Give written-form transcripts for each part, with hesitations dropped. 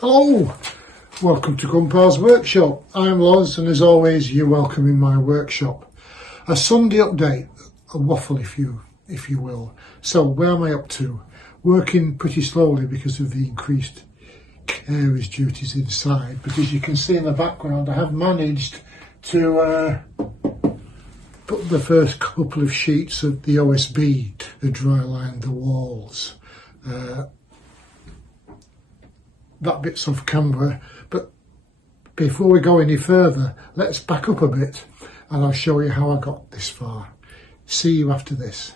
Hello, welcome to Grandpa's Workshop. I'm Loz, and as always you're welcome in my workshop. A Sunday update, a waffle if you will. So where am I up to? Working pretty slowly because of the increased carers duties inside, but as you can see in the background I have managed to put the first couple of sheets of the OSB to dry line the walls. That bit's off camera, but before we go any further, let's back up a bit and I'll show you how I got this far. See you after this.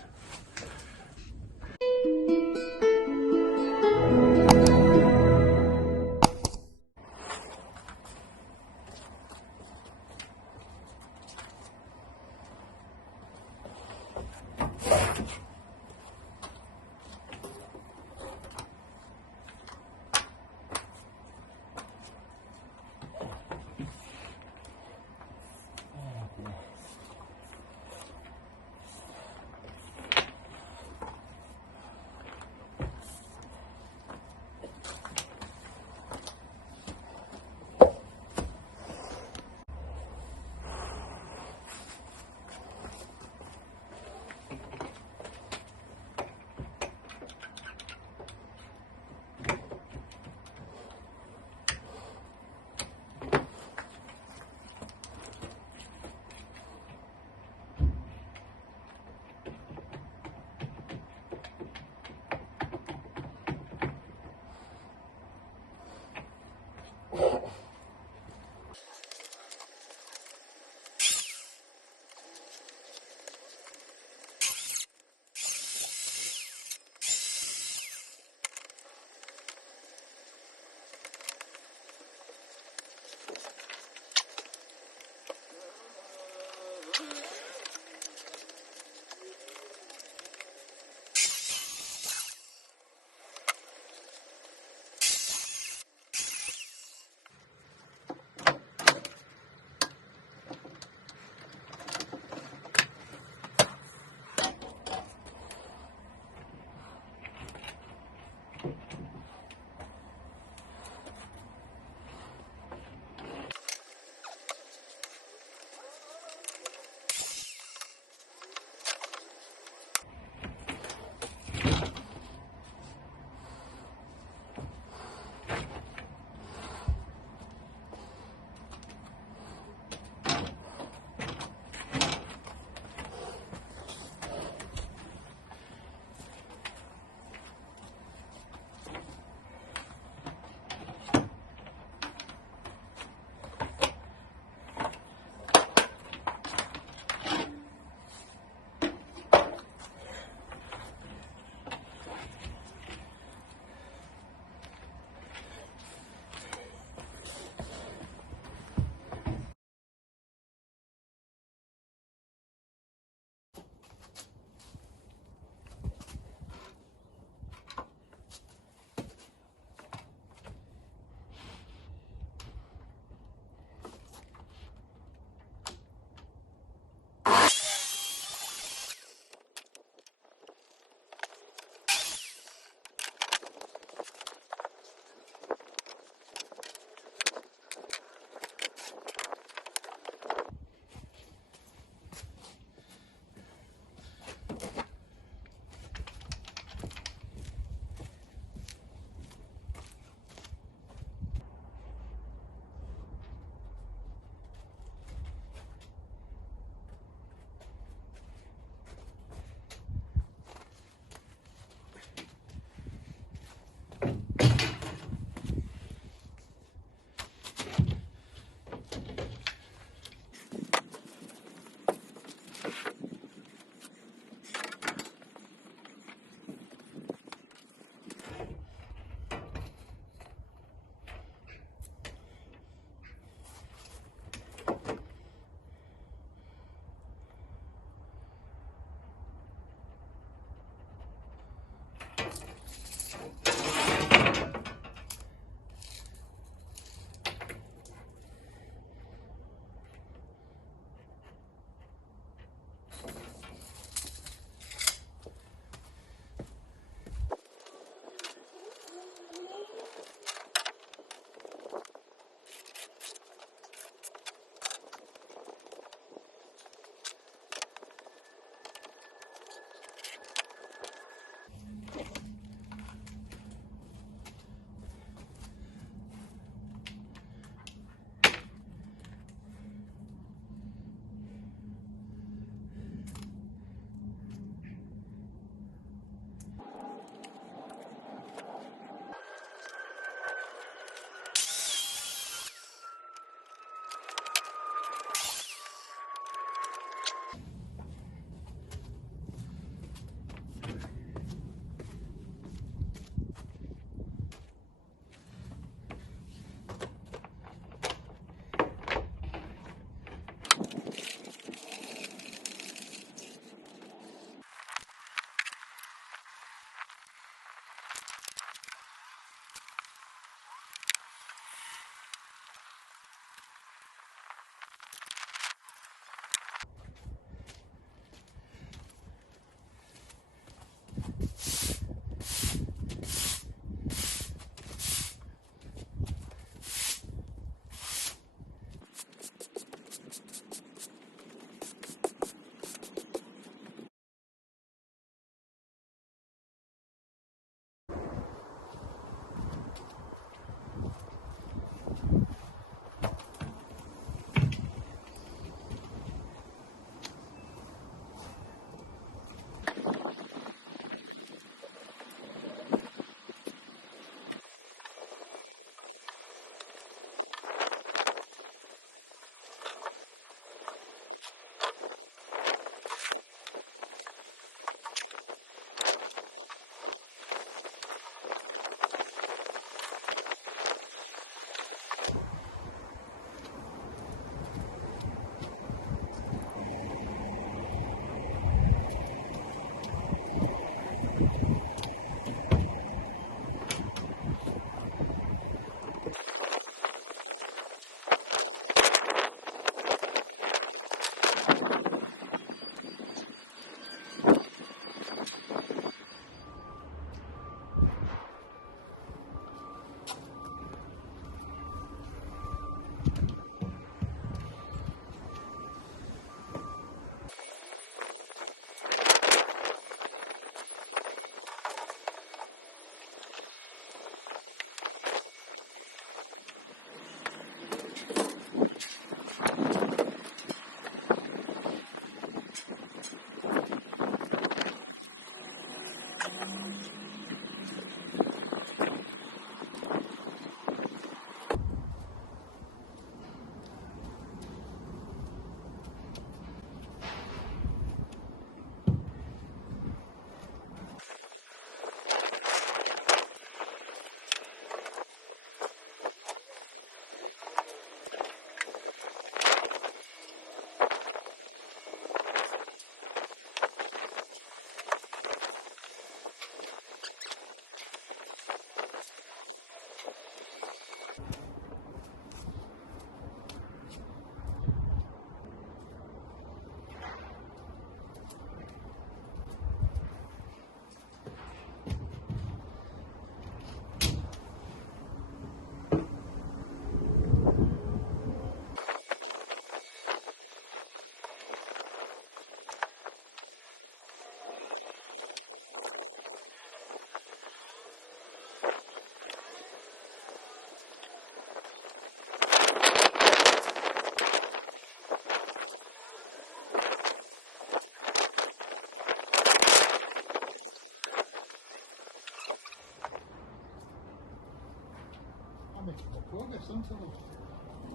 I'm making more progress, aren't I?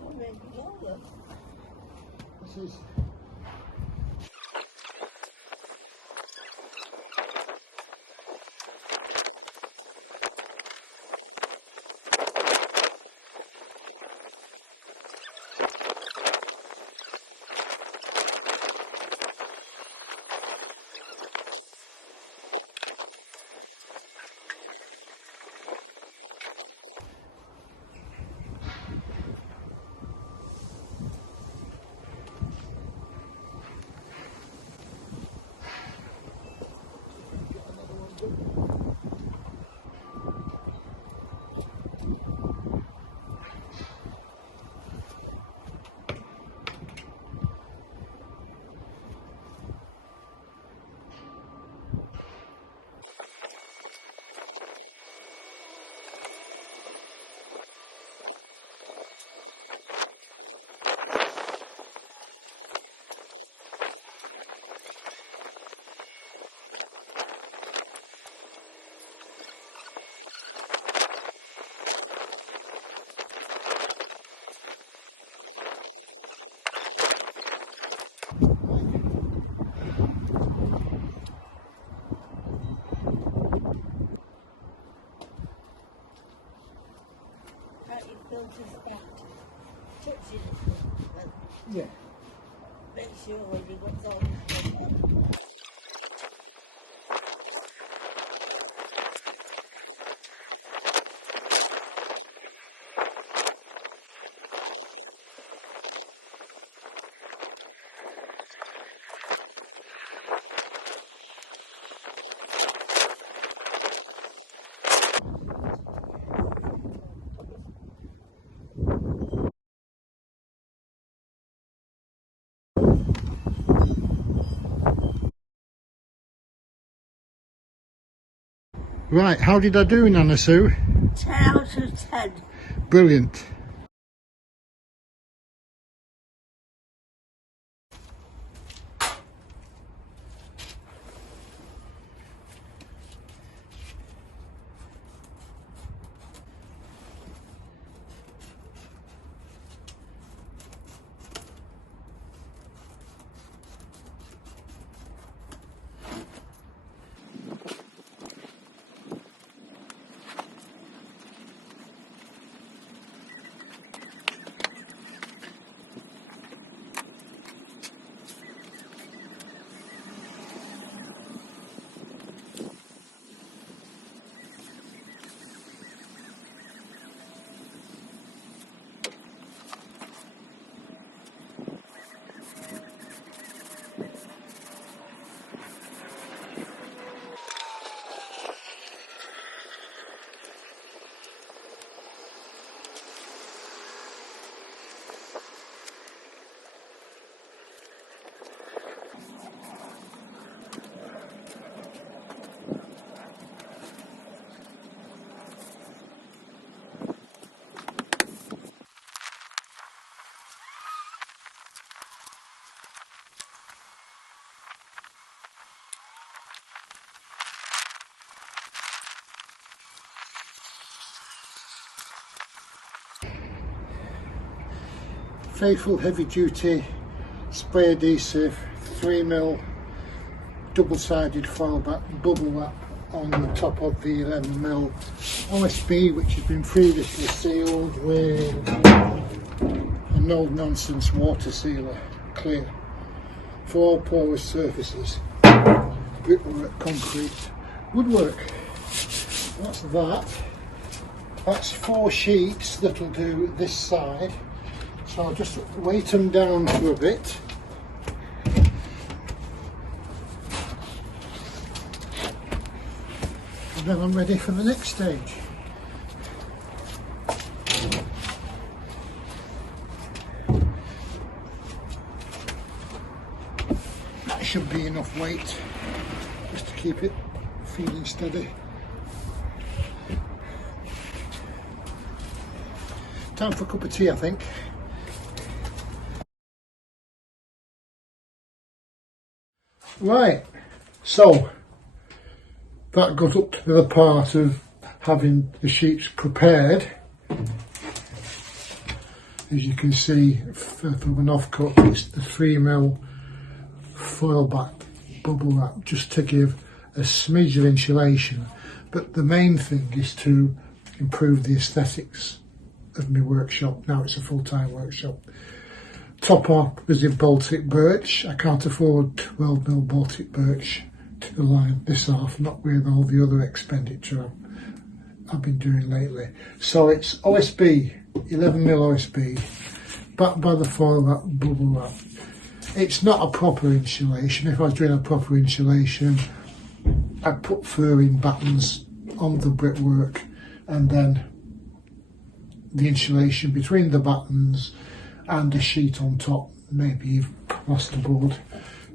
Oh, maybe longer. This is... Filters back, touching it, and Yeah. make sure when you got on. Right, how did I do, Nana Sue? 10 out of 10. Brilliant. Faithful heavy duty spray adhesive 3mm double-sided foil back bubble wrap on the top of the 11mm OSB, which has been previously sealed with a no nonsense water sealer clear for all porous surfaces, brickwork, concrete, woodwork. That's that. That's 4 sheets that'll do this side. So I'll just weight them down for a bit. And then I'm ready for the next stage. That should be enough weight just to keep it feeling steady. Time for a cup of tea, I think. Right, so that got up to the part of having the sheets prepared. as you can see from an offcut, it's the 3mm foil back bubble wrap just to give a smidge of insulation, but the main thing is to improve the aesthetics of my workshop. Now it's a full-time workshop. Top up is in Baltic birch. I can't afford 12mm Baltic birch to line this off, not with all the other expenditure I've been doing lately. So it's OSB, 11mm OSB, backed by the foil wrap bubble wrap. It's not a proper insulation. If I was doing a proper insulation, I'd put furring battens on the brickwork and then the insulation between the battens and a sheet on top, maybe plasterboard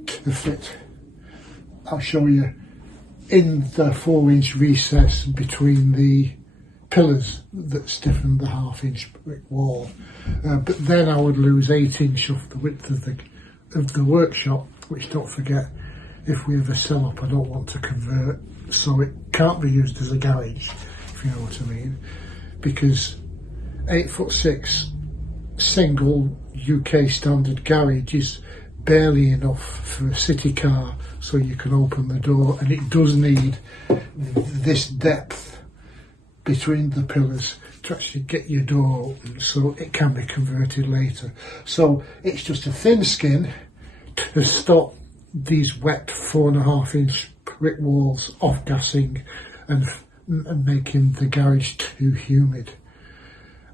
to fit. I'll show you in the 4-inch recess between the pillars that stiffen the 1/2-inch brick wall. But then I would lose 8-inch off the width of the workshop, which, don't forget, if we ever sell up, I don't want to convert, so it can't be used as a garage, if you know what I mean, because 8'6" single UK standard garage is barely enough for a city car, so you can open the door, and it does need this depth between the pillars to actually get your door open, so it can be converted later. So it's just a thin skin to stop these wet 4.5-inch brick walls off gassing and making the garage too humid.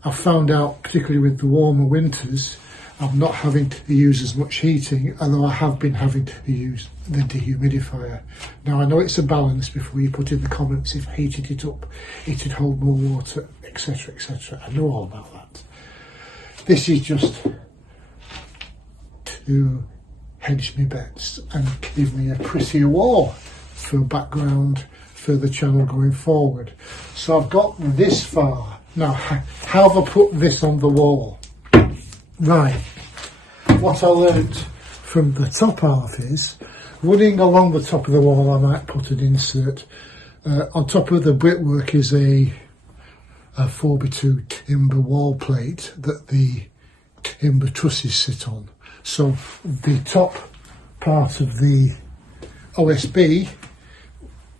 I've found out, particularly with the warmer winters, I'm not having to use as much heating, although I have been having to use the dehumidifier. Now I know it's a balance. Before you put in the comments, if I heated it up, it'd hold more water, etc, etc. I know all about that. This is just to hedge my bets and give me a prettier wall for background for the channel going forward. So I've got this far. Now, how have I put this on the wall? Right, what I learnt from the top half is, running along the top of the wall, I might put an insert. On top of the brickwork is a 4x2 timber wall plate that the timber trusses sit on. So the top part of the OSB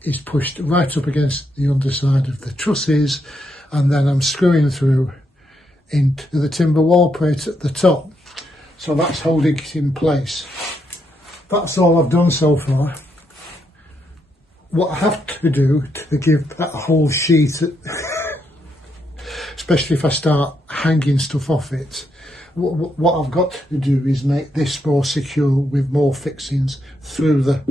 is pushed right up against the underside of the trusses, and then I'm screwing through into the timber wall plate at the top. So that's holding it in place. That's all I've done so far. What I have to do to give that whole sheet, especially if I start hanging stuff off it, what I've got to do is make this more secure with more fixings through the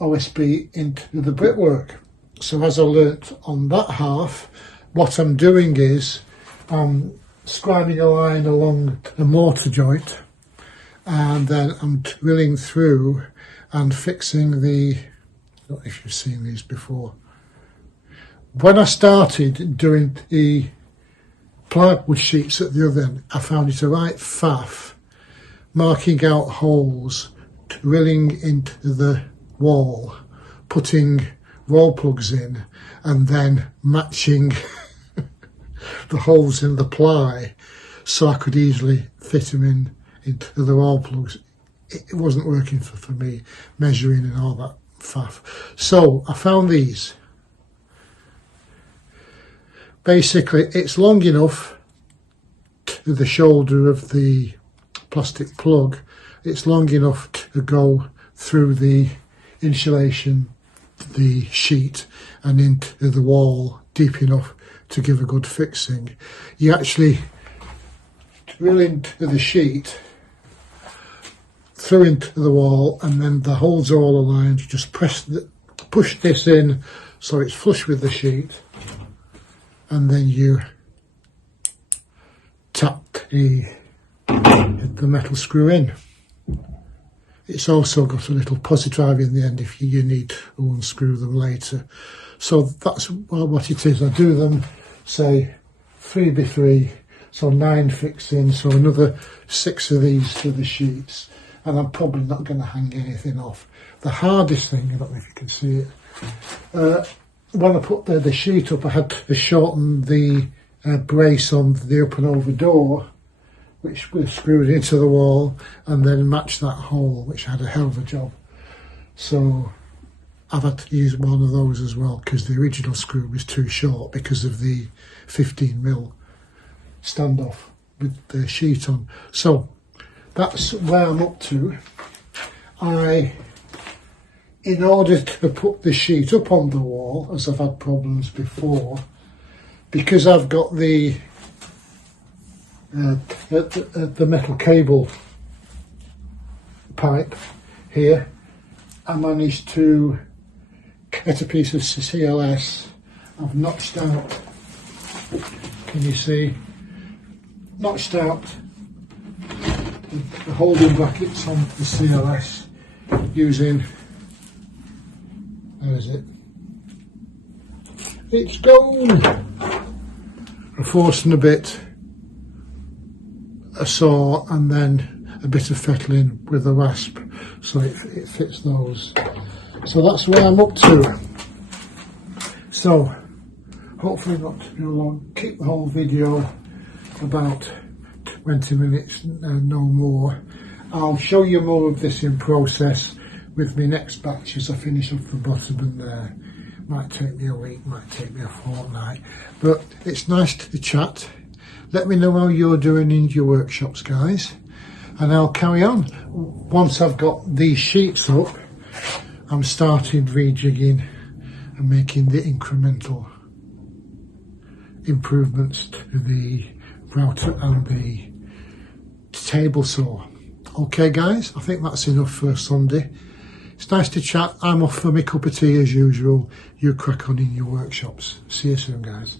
OSB into the brickwork. So as I learnt on that half, what I'm doing is I'm scribing a line along the mortar joint, and then I'm drilling through and fixing the, I don't know if you've seen these before. When I started doing the plywood sheets at the other end, I found it a right faff marking out holes, drilling into the wall, putting wall plugs in, and then matching the holes in the ply so I could easily fit them into the wall plugs. It wasn't working for me, measuring and all that faff. So I found these. Basically, it's long enough to the shoulder of the plastic plug. It's long enough to go through the insulation, the sheet, and into the wall deep enough to give a good fixing. You actually drill into the sheet, through into the wall, and then the holes are all aligned. You just push this in so it's flush with the sheet, and then you tap the metal screw in. It's also got a little posit drive in the end if you need to unscrew them later. So that's what it is. I do them, say, 3x3, so 9 fixings, so another 6 of these to the sheets, and I'm probably not going to hang anything off. The hardest thing, I don't know if you can see it, when I put the sheet up, I had to shorten the brace on the up and over door, which was screwed into the wall, and then match that hole, which had a hell of a job. So I've had to use one of those as well, because the original screw was too short because of the 15mm standoff with the sheet on. So that's where I'm up to. In order to put the sheet up on the wall, as I've had problems before, because I've got the metal cable pipe here, I managed to get a piece of CLS. I've notched out, can you see, notched out the holding brackets on the CLS using, where is it? It's gone! A force and a bit, a saw, and then a bit of fettling with a rasp, so it fits those. So that's where I'm up to. So hopefully not too long. Keep the whole video about 20 minutes, no more. I'll show you more of this in process with my next batch as I finish off the bottom and there. Might take me a week, might take me a fortnight, but it's nice to chat. Let me know how you're doing in your workshops, guys, and I'll carry on. Once I've got these sheets up, I'm starting rejigging and making the incremental improvements to the router and the table saw. Okay guys, I think that's enough for Sunday. It's nice to chat. I'm off for my cup of tea as usual. You crack on in your workshops. See you soon, guys.